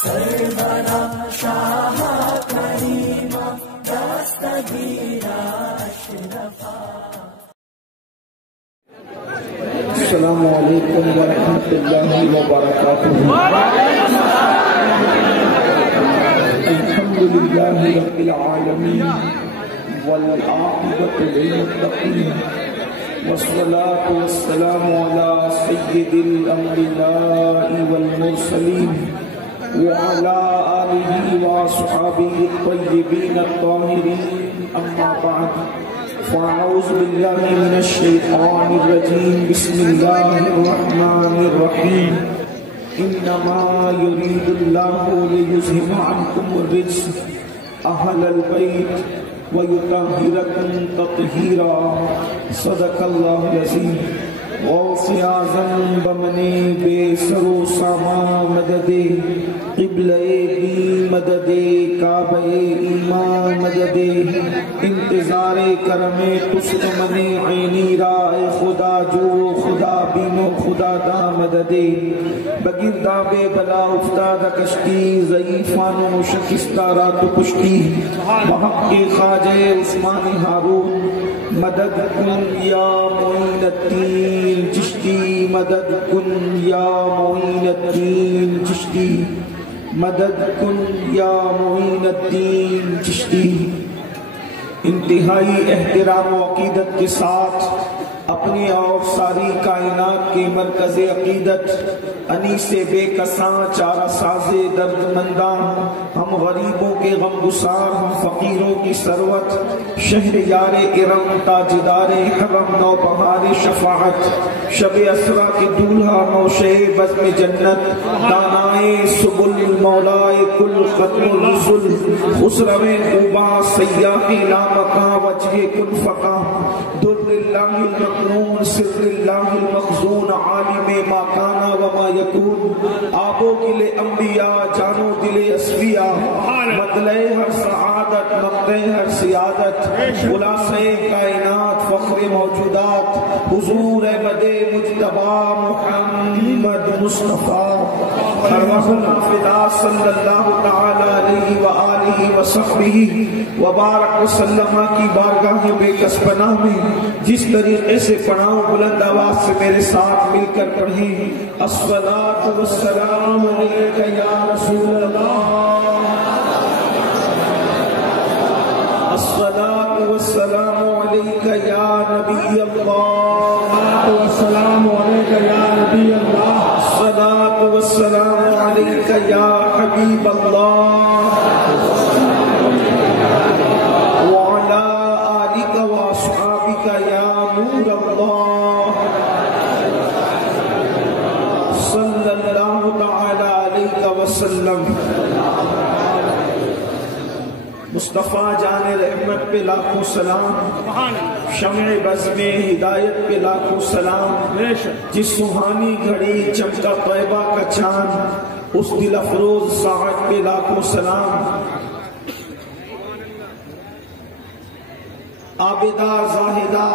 سرورا شاہ کریما دستگیرا اشرفا. السلام علیکم ورحمۃ اللہ وبرکاتہ. الحمد للہ رب العالمین والعاقبۃ للمتقین والصلاة والسلام على سید الانبیاء والمرسلین وعلى آلہ وصحبہ الطیبین الطاہرین. اما بعد فاعوذ باللہ من الشیطان الرجیم. بسم اللہ الرحمن الرحیم. انما یرید اللہ لیذہب عنکم الرجس اہل البیت ویطہرکم تطہیرا. صدق اللہ العظیم. غوث اعظم بمنے بے سر و ساما مدد قبلہ دی مدد کعبہ ایمان مدد انتظار کرم تست من عینی رائے خدا جو خدا بینو خدا دا مدد بگرداب بلا افتاد کشتی ضعیفان و شکستہ رات پشتی وحق کے خواجہ عثمان ہارون مدد کن یا معین الدین چشتی. مدد کن یا معین الدین چشتی. مدد کن یا معین الدین چشتی. انتہائی احترام و عقیدت کے ساتھ اپنی اور ساری کائنات کے مرکز عقیدت انیس بے کساں چارہ ساز درد منداں ہم غریبوں کے غم گسار ہم فقیروں کی ثروت شہر یار ارم تاجدار حرم نو بہار شفاعت شب اسرا کے دولہا نوشے بزم جنت دانائے سبل مولائے کل ختم الرسل خسرو خوبا سیاح لامکاں وجہ کن فقا در اللہ المقنون سر اللہ المخزون عالم ما کانا وما یکون آبو گلے انبیاء جانو دلے اسفیاء مطلع ہر سعادت مقتع ہر سیادت خلاصہ کائنات فخر موجودات حضور احمد مجتبی محمد مصطفیٰ ارواح الفدا صلی اللہ تعالی علیہ وآلہ وصحبہ وبارک وسلم کی بارگاہ بے کس پناہ میں جس طریقے سے پڑھاؤں بلند آواز سے میرے ساتھ مل کر پڑھیں. الصلاۃ والسلام علیک یا رسول اللہ. الصلاۃ والسلام علیک یا نبی اللہ. السلام علیک یا نبی اللہ. الصلاۃ والسلام علیک یا حبیب اللہ. مصطفیٰ جان رحمت پہ لاکھوں سلام. شمع بزم ہدایت پہ لاکھوں سلام. جس سہانی گھڑی چمکا طیبہ کا چاند اس دل افروز ساعت پہ لاکھوں سلام. عابدہ زاہدہ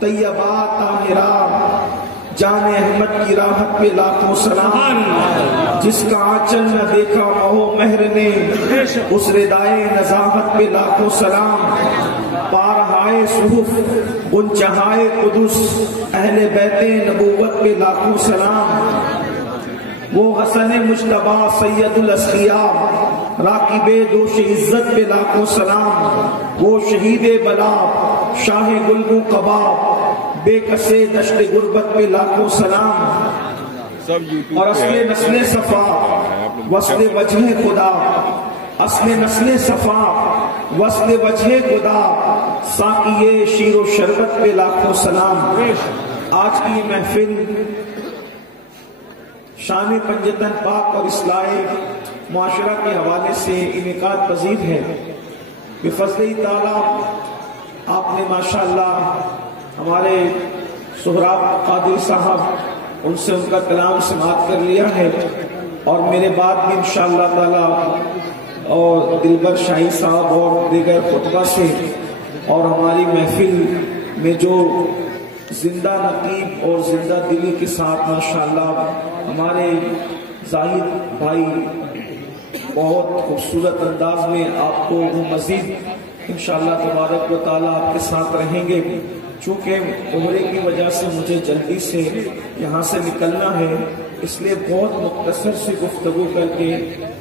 طیبہ طاہرہ جان احمد کی راحت پہ لاکھوں سلام. جس کا آنچل نہ دیکھا مہو مہر نے اس ردائے نزاہت پہ لاکھوں سلام. پارہائے صحف گنچہائے قدس اہل بیت نبوت پہ لاکھوں سلام. وہ حسن مجتبی سید الاسقیاء راکب دوش عزت پہ لاکھوں سلام. وہ شہید بلا شاہ گلگوں کباب بے کسے دشت غربت پہ لاکھوں سلام. اور اصل نسل صفا وصل وجہ خدا اصل نسل صفا وصل وجہ خدا ساقیے شیر و شربت پہ لاکھوں سلام. آج کی محفل شان پنجتن پاک اور اصلاح معاشرہ کے حوالے سے انعقاد پذیر ہے. بفضل تعالیٰ آپ نے ماشاءاللہ ہمارے سہراب قادری صاحب ان سے ان کا کلام سماعت کر لیا ہے اور میرے بعد بھی انشاءاللہ تعالیٰ اور دلبر شاہی صاحب اور دیگر خطبہ سے اور ہماری محفل میں جو زندہ نقیب اور زندہ دلی کے ساتھ ماشاءاللہ ہمارے زاہد بھائی بہت خوبصورت انداز میں آپ کو مزید انشاءاللہ تبارک و تعالیٰ آپ کے ساتھ رہیں گے. چونکہ عمرے کی وجہ سے مجھے جلدی سے یہاں سے نکلنا ہے، اس لیے بہت مختصر سی گفتگو کر کے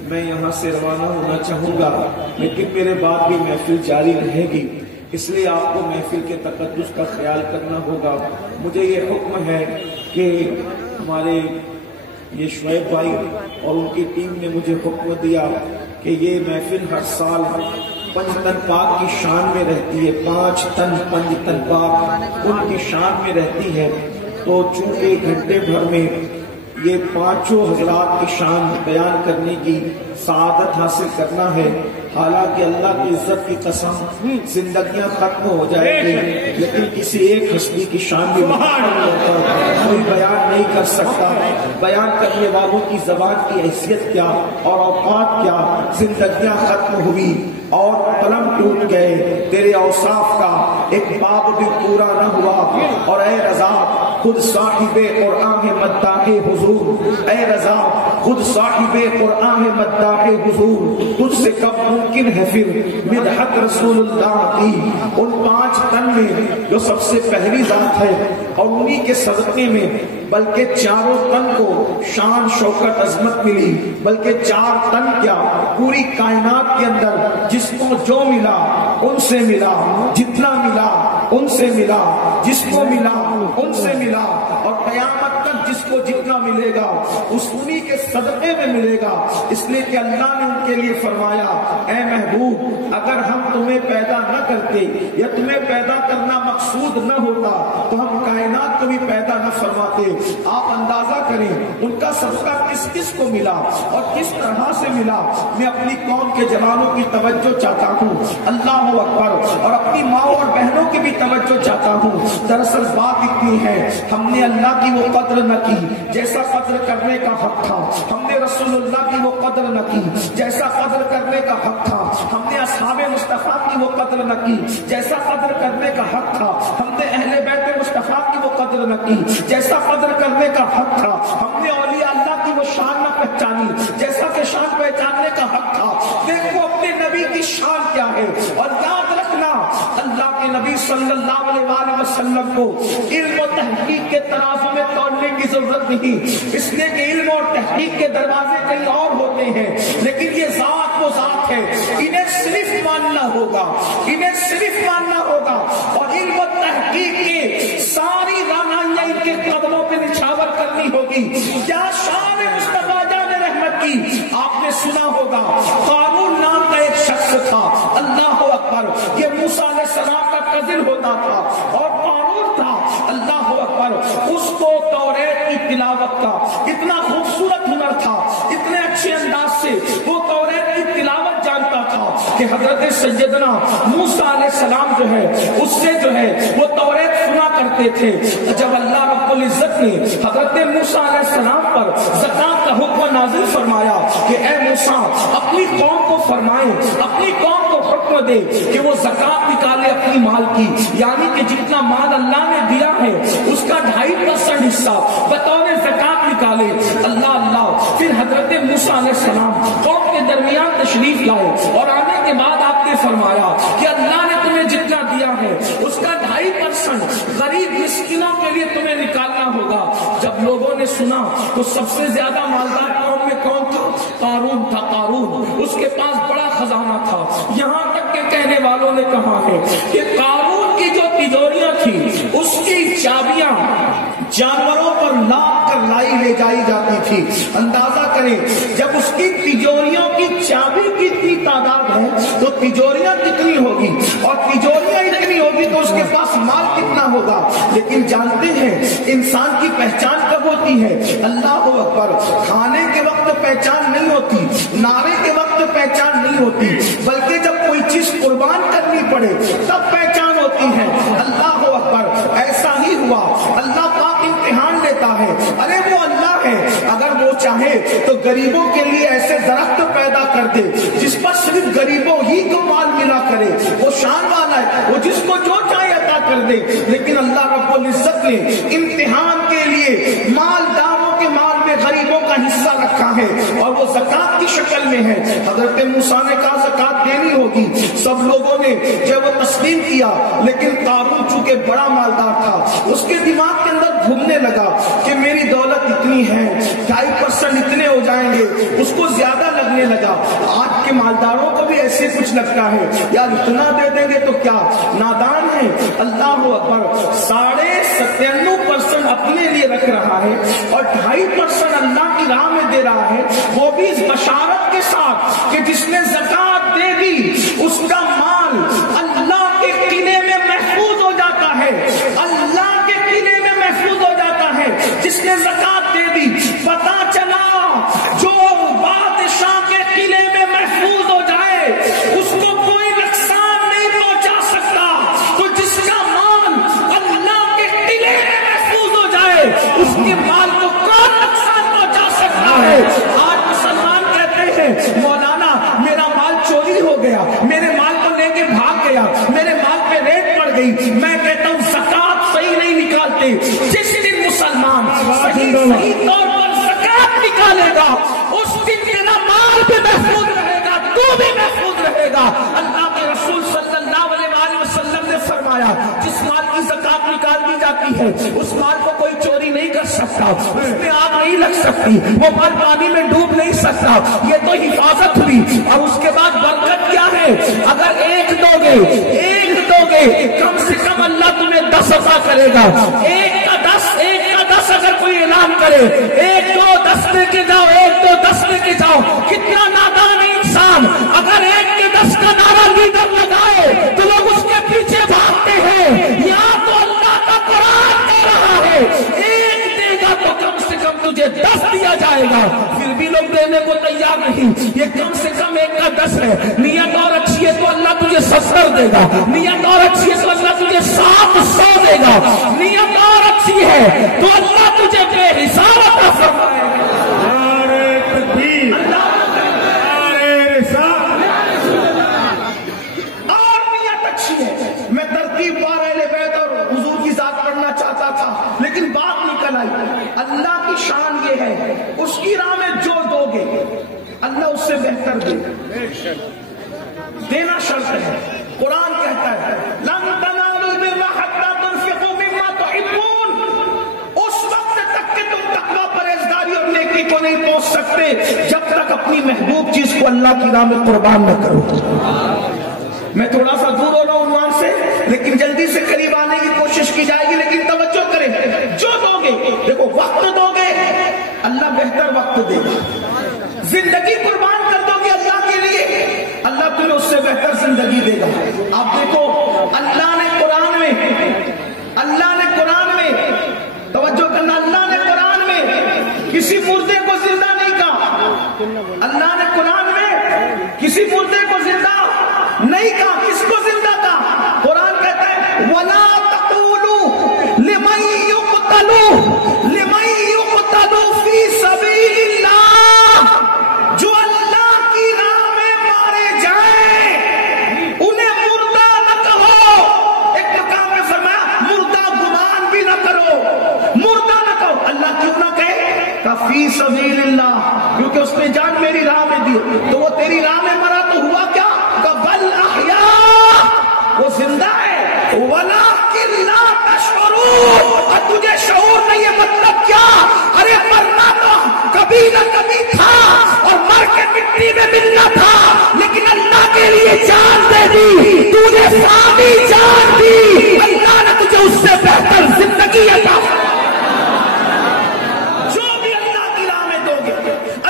میں یہاں سے روانہ ہونا چاہوں گا، لیکن میرے بعد بھی محفل جاری رہے گی، اس لیے آپ کو محفل کے تقدس کا خیال کرنا ہوگا. مجھے یہ حکم ہے کہ ہمارے یہ شعیب بھائی اور ان کی ٹیم نے مجھے حکم دیا کہ یہ محفل ہر سال 5 تن پاک کی شان میں رہتی ہے، 5 تن پاک ان کی شان میں رہتی ہے. تو چونکہ گھنٹے بھر میں یہ 5 حضرات کی شان بیان کرنے کی سعادت حاصل کرنا ہے، حالانکہ اللہ کی عزت کی قسم زندگیاں ختم ہو جائیں گی لیکن کسی ایک ہستی کی شان بھی کوئی بیان نہیں کر سکتا. بیان کرنے والوں کی زبان کی حیثیت کیا اور اوقات کیا، زندگیاں ختم ہوئی اور قلم ٹوٹ گئے، تیرے اوصاف کا ایک باب بھی پورا نہ ہوا. اور اے رضا خود صاحب قرآن مداح حضور، اے رضا خود صاحب قرآن مداح حضور، تجھ سے کب ممکن ہے پھر مدحت رسول اللہ کی. ان 5 تن میں جو سب سے پہلی ذات ہے اور انہی کے صدقے میں بلکہ 4 تن کو شان شوکت عظمت ملی، بلکہ 4 تن کیا پوری کائنات کے اندر جس کو جو ملا ان سے ملا، جتنا ملا ان سے ملا، جس کو ملا ان سے ملا، اور قیامت تک جس کو جتنا ملے گا اس انہی کے صدقے میں ملے گا. اس لیے کہ اللہ نے ان کے لیے فرمایا اے محبوب اگر ہم تمہیں پیدا نہ کرتے یا تمہیں پیدا کرنا مقصود نہ ہوتا تو ہم کائنات کو بھی پیدا نہ فرماتے. آپ اندازہ کریں ان کا صدقہ کس کس کو ملا اور کس طرح سے ملا. میں اپنی قوم کے جوانوں کی توجہ چاہتا ہوں، اللہ اکبر، اور اپنی ماں اور بہنوں کی بھی توجہ چاہتا ہوں. دراصل بات اتنی ہے ہم نے اللہ کی وہ قدر نہ کی جیسا قدر کرنے کا حق تھا، ہم نے رسول اللہ کی وہ قدر نہ کی جیسا قدر کرنے کا حق تھا، ہم نے اصحاب مصطفیٰ کی وہ قدر نہ کی جیسا قدر کرنے کا حق تھا، ہم نے اہل بیت مصطفیٰ کی وہ قدر نہ کی جیسا قدر کرنے کا حق تھا، ہم نے اولیاء اللہ کی وہ شان نہ پہچانی جیسا کہ شان پہچاننے کا حق تھا. دیکھو اپنے نبی کی شان کیا ہے، اور یاد رکھنا اللہ کے نبی صلی اللہ علیہ وآلہ وسلم کو علم و تحقیق کے ترازو میں تولنے کی ضرورت نہیں، اس لیے کہ علم اور تحقیق کے دروازے کہیں اور ہوتے ہیں، لیکن یہ ذات وہ ذات ہے، انہیں صرف ماننا ہوگا، انہیں صرف ماننا ہوگا. اور علم و تحقیق کے ساری رانائیاں ان کے قدموں پہ نچھاور کرنی ہوگی. کیا شان مصطفیٰ جان رحمت کی آپ نے سنا ہوگا. قارون نام کا ایک شخص تھا، اللہ اکبر، یہ موسیٰ علیہ السلام کا کزن ہوتا تھا اور قارون تھا، اللہ اکبر. اس کو توریت کی تلاوت کا اتنا خوبصورت ہنر تھا، اتنے اچھے انداز سے وہ توریت کی تلاوت جانتا تھا کہ حضرت سیدنا موسیٰ علیہ السلام جو ہے اس سے جو ہے وہ توریت سنا کرتے تھے. جب اللہ رب العزت نے حضرت موسیٰ علیہ السلام پر زکات کا حکم نازل فرمایا کہ اے موسیٰ اپنی قوم کو فرمائیں، اپنی قوم کو حکم دے کہ وہ زکات نکالے اپنی مال کی، یعنی کہ جتنا مال اللہ نے دیا ہے اس کا 2.5% حصہ بطور زکات نکالے. اللہ پھر حضرت موسیٰ علیہ السلام قوم کے درمیان تشریف لائے اور آنے کے بعد آپ نے فرمایا کہ اللہ نے تمہیں جتنا دیا ہے اس کا 2.5% غریب مسکینوں کے لیے تمہیں نکالنا ہوگا. جب لوگوں نے سنا تو سب سے زیادہ مالدار قوم میں کون تھا؟ قارون تھا. قارون اس کے پاس بڑا خزانہ تھا، یہاں تک کہ کہنے والوں نے کہا ہے کہ قارون کی جو تجوریاں تھی اس کی چابیاں جانوروں پر لاد کر لائی لے جائی جاتی تھی. اندازہ کریں جب اس کی تجوریوں کی چابی کی اتنی تعداد ہے تو تجوریاں کتنی ہوگی، اور تجوریاں اتنی ہوگی تو اس کے پاس مال کتنا ہوگا. لیکن جانتے ہیں انسان کی پہچان کب ہوتی ہے؟ اللہ اکبر. کھانے کے وقت پہچان نہیں ہوتی، نعرے کے وقت پہچان نہیں ہوتی، بلکہ جب کوئی چیز قربان کرنی پڑے تب پہچان ہوتی ہے. اللہ اکبر. ایسا ہی ہوا، اللہ پاک امتحان لیتا ہے. ارے وہ اللہ ہے، اگر وہ چاہے تو غریبوں کے لیے ایسے درخت پیدا کر دے جس پر صرف غریبوں ہی کو مال ملا کرے. وہ شان والا ہے، وہ جس کو جو چاہے عطا کر دے. لیکن اللہ رب العزت نے امتحان کے لیے مالداروں کے مال میں غریبوں کا حصہ رکھا ہے. کی شکل میں ہے. حضرت موسیٰ نے کہا زکات دینی ہوگی. سب لوگوں نے جو وہ تسلیم کیا، لیکن قارون چونکہ بڑا مالدار تھا، اس کے دماغ کے اندر گھومنے لگا کہ میری دولت اتنی ہے، 2.5% اتنے ہو جائیں گے. اس کو زیادہ لگنے لگا. آج کے مالداروں کو بھی ایسے کچھ لگتا ہے، یار اتنا دے دیں گے تو کیا، نادان ہے. اللہ اکبر. 97.5% اپنے لیے رکھ رہا ہے اور 2.5% اللہ کی راہ میں دے رہا ہے، وہ بھی اس بشارت کے ساتھ کہ جس نے زکات دے دی اس کا مال اللہ کے قلعے میں محفوظ ہو جاتا ہے. اللہ کے قلعے میں محفوظ ہو جاتا ہے. جس نے زکات دے دی، پتا چلا جو بادشاہ کے قلعے میں محفوظ ہو جائے اس کو کوئی نقصان نہیں پہنچا سکتا. تو جس کا مال اللہ کے قلعے میں محفوظ ہو جائے اس کے مال کو کون نقصان پہنچا سکتا ہے. آج مسلمان کہتے ہیں مولانا میرا مال چوری ہو گیا، میرے مال کو لے کے بھاگ گیا، میرے مال پہ ریٹ پڑ گئی. میں کہتا ہوں زکات صحیح نہیں نکالتے. جس دن مسلمان صحیح طور پر زکات نکالے گا اس دن تیرا مال بھی محفوظ رہے گا، تو بھی محفوظ رہے گا. اللہ کے رسول صلی اللہ علیہ وسلم نے فرمایا جس مال کی زکات نکال دی جاتی ہے اس مال کو کوئی چوری نہیں کر سکتا، اس میں آگ نہیں لگ سکتی، وہ مال پانی میں ڈوب نہیں سکتا. یہ تو حفاظت ہوئی. اور اس کے بعد برکت کیا ہے؟ اگر ایک دو گے کم سے کم اللہ تمہیں 10 عطا کرے گا. ایک کا 10 اگر کوئی اعلان کرے 1 2 10 لے کے جاؤ، 1 2 10 لے کے جاؤ. کتنا نادان ہے انسان. اگر 1 کے 10 کا نعرہ لیڈر لگائے تو لوگ اس کے پیچھے بھاگتے ہیں. یا تو اللہ کا قرآن کہہ رہا ہے 1 دے گا تو کم سے کم تجھے 10 دیا جائے گا. پھر بھی لوگ دینے کو تیار نہیں. یہ کم سے کم 1 کا 10 ہے. نیت اور اچھی ہے تو اللہ تجھے 70 دے گا. نیت اور اچھی ہے تو اللہ تجھے 700 دے گا. نیت اور اچھی ہے تو اللہ تجھے بے حساب عطا فرمائے گا. اور نیت اچھی ہے. میں ترتیب بار اہل بیت اور حضور کی ذات پڑھنا چاہتا تھا لیکن بات نکل آئی. اللہ کی شان یہ ہے اس کی راہ میں جو دو گے اللہ اس سے بہتر دے گا. دینا شرط ہے. قرآن کہتا ہے لن تنالوا البر حتى تنفقوا مما تحبون. اس وقت تک کہ تم تقوی پرہیزگاری اور نیکی کو نہیں پہنچ سکتے جب تک اپنی محبوب چیز کو اللہ کی راہ میں قربان نہ کرو. میں تھوڑا سا دور ہو رہا ہوں عنوان سے لیکن جلدی سے قریب آنے کی کوشش کی جائے گی. لیکن توجہ کریں، جو دو گے، دیکھو وقت دو گے اللہ بہتر وقت دے گا. زندگی قربان کر دو گے اللہ کے لیے اللہ تمہیں اس سے بہتر زندگی دے گا. آپ دیکھو اللہ نے قرآن میں توجہ کرنا، اللہ نے قرآن میں کسی مردے کو زندہ نہیں کہا. اللہ نے قرآن میں کسی مردے کو زندہ نہیں کہا. کس کو زندہ کہا؟ قرآن کہتا ہے وَلَا تَقُولُوا لِمَن يُقْتَلُوا فِي سَبِيلِ اللَّهِ. جو اللہ کی راہ میں مارے جائیں انہیں مردہ نہ کہو. ایک مقام میں فرمایا مردہ گمان بھی نہ کرو، مردہ نہ کہو. اللہ کیوں نہ کہے؟ فی سبیل اللہ، کیونکہ اس نے جان میری راہ میں دی. تو وہ تیری راہ میں مرا تو ہوا کیا؟ بل احیاء، وہ زندہ ہے ولکن لا تشعرون. اور تجھے شعور نہیں ہے. مطلب کیا؟ ارے مرنا تو کبھی نہ کبھی تھا اور مر کے مٹی میں ملنا تھا، لیکن اللہ کے لیے جان دے دی. تجھے ثابی جان دی، اللہ نے تجھے اس سے بہتر زندگی عطا فرمائی. جو بھی اللہ کی راہ میں دو گے،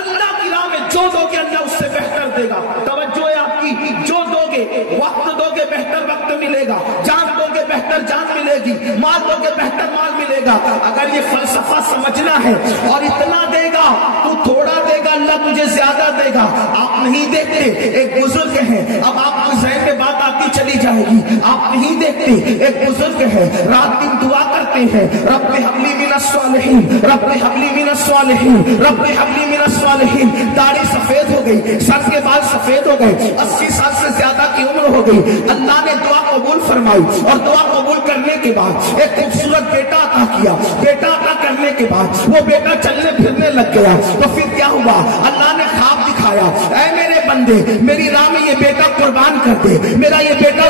اللہ کی راہ میں جو دو گے اللہ اس سے بہتر دے گا. توجہ ہے آپ کی. جو دو گے، وقت دو گے بہتر وقت ملے گا، جان دو گے بہتر جان ملے گی، مال دو گے بہتر مال ملے گا. اگر یہ فلسفہ سمجھنا ہے اور اتنا دے گا تو تھوڑا دے گا اللہ تجھے زیادہ دے گا. آپ نہیں دیکھتے ایک بزرگ ہیں، اب آپ کو ذہن میں بات آتی چلی جائے گی. آپ نہیں دیکھتے ایک بزرگ ہے رات دن دعا کرتے ہیں رب ہب لی من الصالحین، رب ہب لی من الصالحین، رب ہب لی من الصالحین. داڑھی سفید ہو گئی، سر کے بال سفید ہو گئے، 80 سال سے زیادہ کی عمر ہو گئی. اللہ نے دعا قبول فرمائی اور دعا قبول کرنے کے بعد ایک خوبصورت بیٹا عطا کیا. بیٹا عطا کرنے کے بعد وہ بیٹا چلنے پھرنے لگ گیا. تو پھر کیا ہوا؟ اللہ نے خواب دکھایا، اے میرے بندے میری راہ میں یہ بیٹا قربان کر دے، میرا یہ بیٹا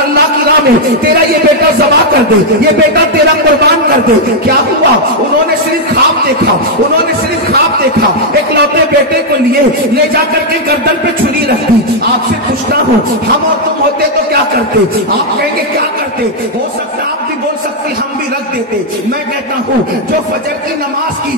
اللہ کی راہ میں تیرا یہ بیٹا ذبح کر دے، یہ بیٹا تیرا قربان کر دے۔ کیا ہوا؟ انہوں نے صرف خواب دیکھا، انہوں نے صرف خواب دیکھا، ایک لوتے بیٹے کو لیے لے جا کر کے گردن پہ چھری رکھ دی۔ آپ سے پوچھتا ہوں ہم اور تم ہوتے تو کیا کرتے؟ آپ کہیں گے کیا کرتے؟ ہو سکتا آپ بھی بول سکتے ہم بھی رکھ دیتے۔ میں کہتا ہوں جو فجر کی نماز کے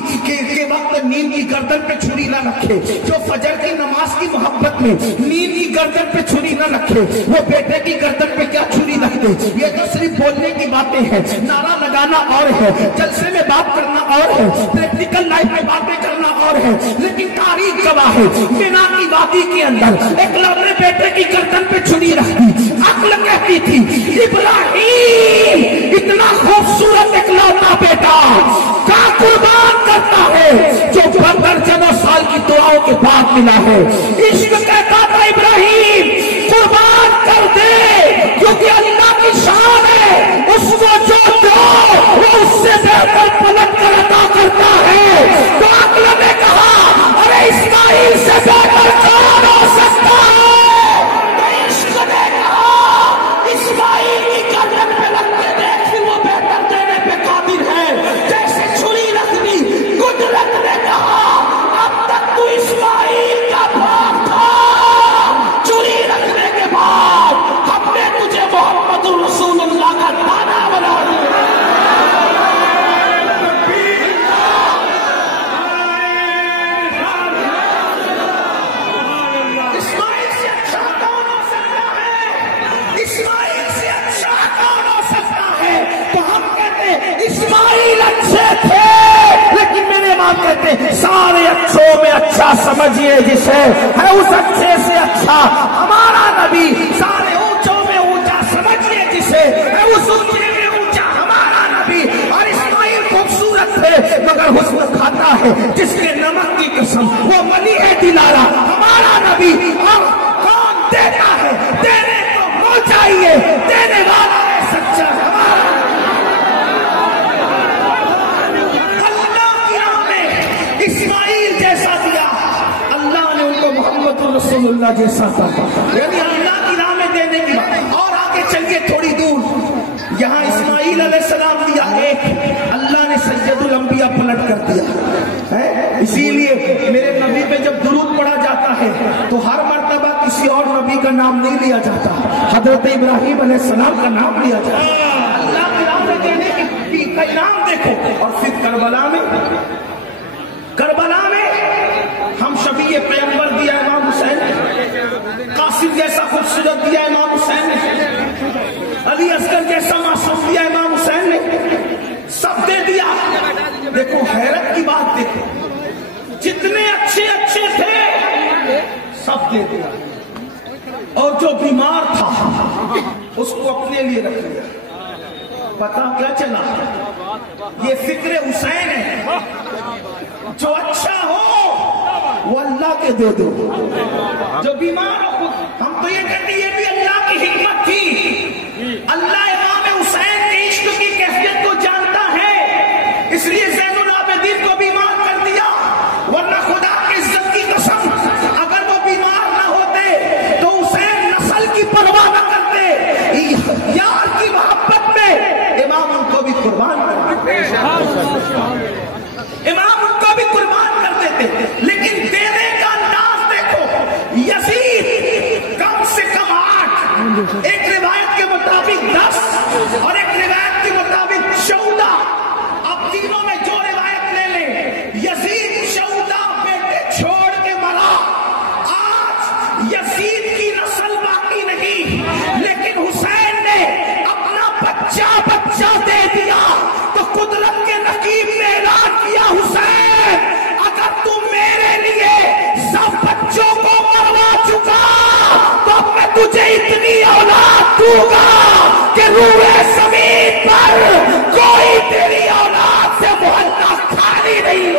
وقت نیند کی گردن پہ چھری نہ رکھے، جو فجر کی نماز کی محبت میں نیند کی گردن پہ چھری نہ رکھے، وہ بیٹے کی گردن پہ کیا چھری رکھ دے؟ یہ تو صرف بولنے کی باتیں ہیں، نعرہ لگانا اور ہے، جلسے میں بات کرنا اور ہے، پریکٹیکل لائف میں باتیں کرنا اور ہے، لیکن تاریخ گواہ ہے مینا کی وادی کے اندر ایک لوتے بیٹے کی گردن پہ چھری رکھ دی۔ عقل کہتی تھی ابراہیم اتنا خوبصورت ایک لوتا بیٹا کیا قربان کرتا ہے جو درجنوں سال کی دعاؤں کے بعد ملا ہے۔ عشق کہتا تھا ابراہیم قربان کر دے کیونکہ اللہ کی شان ہے، اس کو جو دو وہ اس سے بہتر پلٹ کر عطا کرتا ہے۔ تو عقل نے کہا ارے اسماعیل سے بہتر کون ہو سکتا ہے؟ تو عشق نے کہا اسماعیل کی گردن پہ رکھ کے دیکھ وہ بہتر دینے پہ قادر ہے۔ جیسے چھری رکھ دی، قدرت نے کہا اب تک تو اسماعیل کا باپ تھا، چھری رکھنے کے بعد ہم نے تجھے محمد رسول اللہ کا دانا بنا دیا۔ اسماعیل سے اچھا کون ہو سکتا ہے؟ اسماعیل سے اچھا کون ہو سکتا ہے؟ تو ہم کہتے ہیں اسماعیل اچھے تھے، لیکن میرے ماں کہتے ہیں سارے اچھوں میں اچھا سمجھیے جسے ہے اس اچھے سے اچھا ہمارا نبی، سارے اونچوں میں اونچا سمجھیے جسے ہے اس اونچے میں اونچا ہمارا نبی۔ اور اسماعیل خوبصورت ہے مگر حسن کھاتا ہے جس کے نمک کی قسم وہ ولی ہے دلارا ہمارا نبی۔ اور کون دیتا ہے؟ دینے کو وہ چاہیے، دینے والا ہے سچا ہمارا۔ اللہ کی راہ میں اسماعیل جیسا دیا، اللہ نے ان کو محمد رسول اللہ جیسا دیا، یعنی اللہ کی راہ میں دینے کی بات۔ اور آگے چلیے تھوڑی دور، یہاں اسماعیل علیہ السلام دیا ایک، اللہ نے سید الانبیاء پلٹ کر دیا ہے۔ اسی لیے میرے نبی پہ جب درود پڑھا جاتا ہے تو ہر مرتبہ کسی اور نبی کا نام نہیں لیا جاتا، حضرت ابراہیم علیہ السلام کا نام لیا جاتا ہے۔ اللہ کے نام میں دینے کا انعام دیکھو۔ اور پھر کربلا میں ہم شبیہ پیغمبر دیا امام حسین نے، قاسم جیسا خوبصورت دیا امام حسین نے، علی اصغر جیسا معصوم دیا امام حسین نے، سب دے دیا۔ دیکھو حیرت کی بات دیکھو، جتنے اچھے اچھے تھے سب دے دیا، اور جو بیمار تھا اس کو اپنے لیے رکھ لیا۔ پتا کیا چلا؟ یہ فکر حسین ہے، جو اچھا ہو وہ اللہ کے دے دو، جو بیمار ہو ہم تو یہ کہتے ہیں یہ بھی اللہ کی حکمت تھی۔ اللہ امام حسین کے عشق کی کیفیت کو جانتا ہے، اس لیے زین العابدین کو بیمار کر دیا، ورنہ خدا کی عزت کی قسم اگر وہ بیمار نہ ہوتے تو حسین نسل کی پرواہ نہ کرتے، یار کی محبت میں امام ان کو بھی قربان کر دیتے، امام ان کو بھی قربان کر دیتے۔ لیکن دینے کا انداز دیکھو، یزید کم سے کم 8، ایک روایت کے مطابق 10 اور ایک روایت کے مطابق 14۔ اب تینوں میں جو روایت لے لیں، یزید 14 بیٹے چھوڑ کے مرا۔ آج یزید کی نسل باقی نہیں، لیکن حسین نے اپنا بچہ دے دیا۔ تو قدرت کے نقیب نے اعلان کیا حسین اگر تم میرے لیے سب بچوں کو مروا چکا تو میں تجھے اتنی اولاد دوں گا کہ روئے زمین پر کوئی تیری اولاد سے محلہ خالی نہیں ہو۔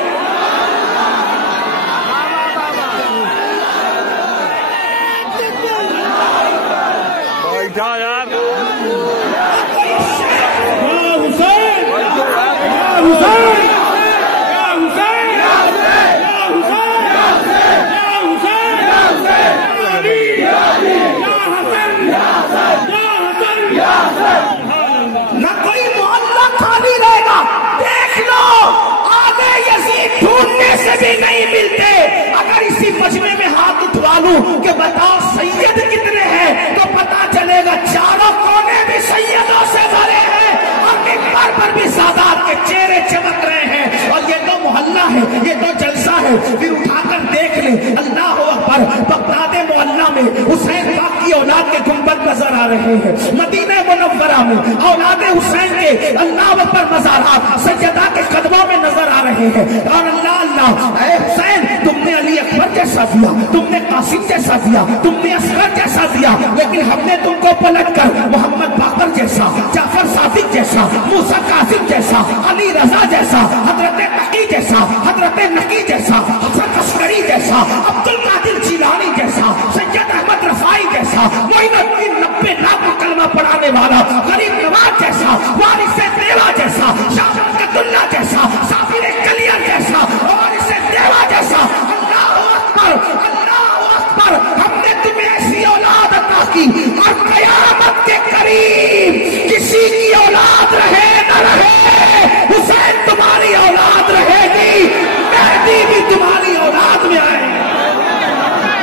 لوں کہ بتاؤ سید کتنے ہیں، تو پتا چلے گا چاروں کونے بھی سیدوں سے بھرے ہیں اور منبر پر بھی سادات کے چہرے چمک رہے ہیں. اور یہ تو محلہ ہے، یہ تو جلسہ ہے. پھر اٹھا کر دیکھ لیں، اللہ اکبر، بغداد محلہ میں حسین پاک کی اولاد کے گنبد نظر آ رہے ہیں. مدینہ منورہ میں اولاد حسین کے اللہ اکبر مزارات سجدہ کے قدموں میں نظر آ رہے ہیں. اور اللہ اللہ، اے حسین تم نے علی اکبر جیسا دیا، تم نے قاسم جیسا دیا، تم نے اصغر جیسا دیا، لیکن ہم نے تم کو پلٹ کر محمد باقر جیسا، جعفر صادق جیسا، موسیٰ کاظم جیسا، علی رضا جیسا، حضرت تقی جیسا، حضرت نقی جیسا، حسن عسکری جیسا، عبد القادر جیلانی جیسا، سید احمد رفاعی جیسا، معین الدین 90 لاکھ کلمہ پڑھانے والا غریب نواز جیسا، وارث دیوا جیسا، شاہ برکت اللہ جیسا، صابر کلیہ جیسا، وارث دیوا جیسا. اللہ اکبر، اللہ اکبر. ہم نے تمہیں ایسی اولاد عطا کی اور قیامت کے قریب کسی کی اولاد رہے نہ رہے، حسین تمہاری اولاد رہے گی، مہدی بھی تمہاری اولاد میں آئے گی،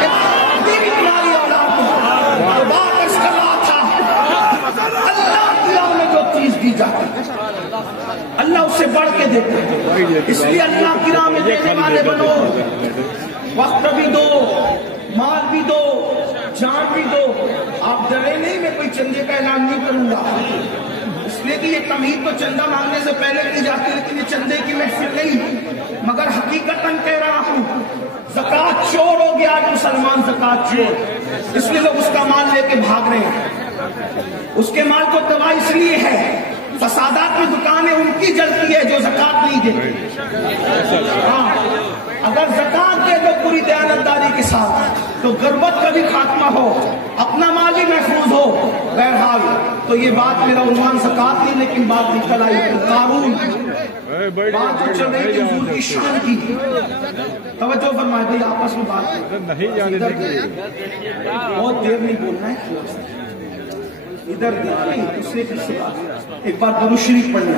مہدی بھی تمہاری اولاد میں. تو بات اس کا بات تھا، اللہ کی راہ میں جو چیز دی جاتی اللہ اس سے بڑھ کے دیتا ہے. اس لیے اللہ کی راہ میں دینے والے بنو، وقت بھی دو، مال بھی دو، جان بھی دو. آپ ڈرے نہیں، میں کوئی چندے کا اعلان نہیں کروں گا، اس لیے کہ یہ تمہید تو چندہ مانگنے سے پہلے کی جاتی، لیکن یہ چندے کی محفل نہیں. مگر حقیقتاً کہہ رہا ہوں، زکوٰۃ چور ہو گیا آج مسلمان، زکوٰۃ چور. اس لیے لوگ اس کا مال لے کے بھاگ رہے ہیں. اس کے مال کو تباہ اس لیے ہے، فسادات میں دکانیں ان کی جلتی ہے جو زکوٰۃ نہیں دیتے. ہاں، اگر زکوٰۃ دے دو پوری دیانتداری کے ساتھ تو غربت کا بھی خاتمہ ہو، اپنا مال بھی محفوظ ہو. بہرحال تو یہ بات میرا عنوان زکوٰۃ نہیں، لیکن بات نکل آئی قارون، بات جو چل رہی تھی حضور کی شان کی. توجہ فرمائے بھائی، آپس میں بات بہت دیر نہیں بولنا ہے. ادھر دیکھیں دوسرے کی سے ایک بار درود شریف پڑھ لیں.